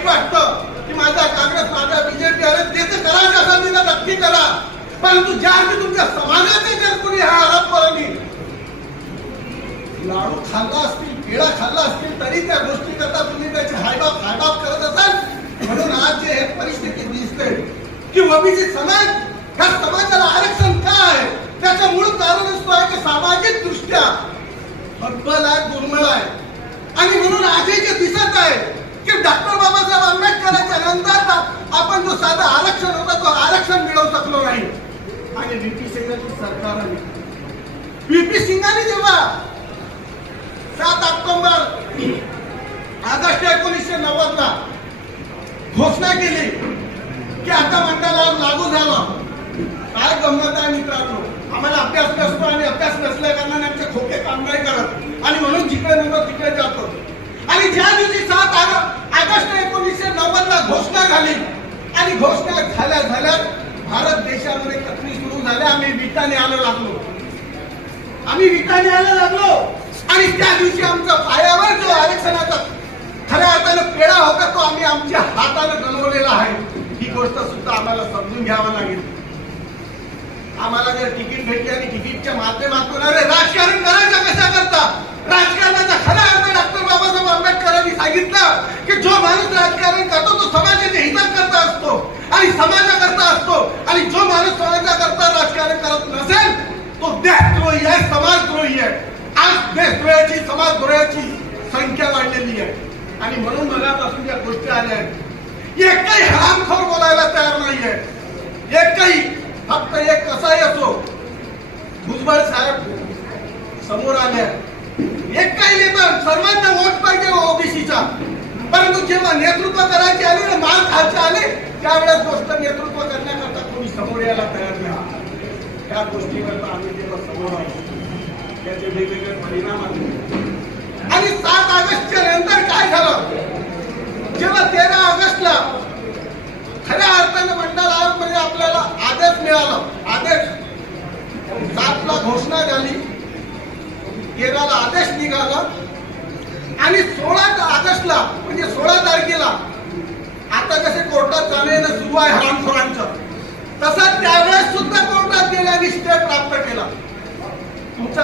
वाईट वाटतं की माझा काँग्रेस माझा बीजेपी आले त्याचं करायचं असेल तिला नक्की करा, परंतु ज्या अर्थी तुमच्या समाजाचे जर कोणी हा आरोप करणी लाडू खाल्ला असतील केळा खाल्ला असतील तरी त्या गोष्टी करता तुम्ही त्याची हायबाप करत असाल. म्हणून आज जे हे परिस्थिती दिसते की ओबीसी समाज ह्या समाजाला आरक्षण का आहे त्याचं मूळ कारण असतो आहे की सामाजिक दृष्ट्या हतबल आहे, दुर्मिळ आहे. आणि म्हणून आजही जे दिसत आहे की डॉक्टर बाबासाहेब आंबेडकरांच्या नंतर आपण जो साधा आरक्षण होता तो आरक्षण मिळवू शकलो नाही. आणि व्हीपी सिंगांची सरकार आली. व्हीपी सिंगांनी जेव्हा 7 ऑक्टोबर ऑगस्ट 1990 ला घोषणा केली की आता मंडळाला लागू झालं. काय गंमत आहे मित्रांनो, आम्हाला अभ्यास नसतो आणि अभ्यास नसल्या कारणाने आमचे खोके काम नाही करत आणि म्हणून जिकडे नव्हतं तिकडे जातो. आणि ज्या दिवशी 7 ऑगस्ट 1990 ला घोषणा झाली आणि घोषणा झाल्या भारत देशामध्ये कथनी सुरू झाल्या. आम्ही विटाने यायला लागलो आणि त्या दिवशी आमच्या पायावर जो आरक्षणाचा खऱ्या अर्थानं पेढा होता तो आम्ही आमच्या हाताने बनवलेला आहे. ही गोष्ट सुद्धा आम्हाला समजून घ्यावं लागेल. आम्हाला जर तिकीट भेटली आणि तिकीटच्या माध्यमातून अरे राजकारण करायचं कशा करता, राजकारणाचा खरा अर्थ डॉक्टर बाबासाहेब आंबेडकरांनी सांगितलं की जो माणूस राजकारण करतो तो समाजाच्या हिताकरता असतो आणि समाजाकरता असतो आणि जो माणूस समाजाकरता राजकारण करत नसेल तो देशद्रोही आहे, समाजद्रोही आहे. आज देशद्रोहाची समाजद्रोहाची संख्या वाढलेली आहे आणि म्हणून मनापासून ज्या गोष्टी आल्या आहेत एकही हरामखोर बोलायला तयार नाहीये. एकही फक्त एक कसाही असो भुजबळ साहेब समोर आले एक काही नेता सर्वांना वोट पाहिजे ओबीसीचा, परंतु जेव्हा नेतृत्व करायचे आले ना माल खायचे आले त्यावेळेस गोष्ट नेतृत्व करण्याकरता कोणी समोर यायला तयार नाही. त्या गोष्टीकरता आम्ही जेव्हा समोर आलो त्याचे वेगवेगळे परिणाम आले. आणि 7 ऑगस्टच्या नंतर काय झालं, जेव्हा 13 ऑगस्टला खऱ्या अर्थानं मंडळ आयोगमध्ये आपल्याला आदेश मिळाला. आदेश 7 ला घोषणा झाली, 13 ला आदेश निघाला आणि 16 ऑगस्टला म्हणजे 16 तारखेला आता जसे कोर्टात जाणे सुरू आहे हरामखोरांचं तसं त्यावेळेस सुद्धा कोर्टात गेल्याने स्टे प्राप्त केला. तुमचा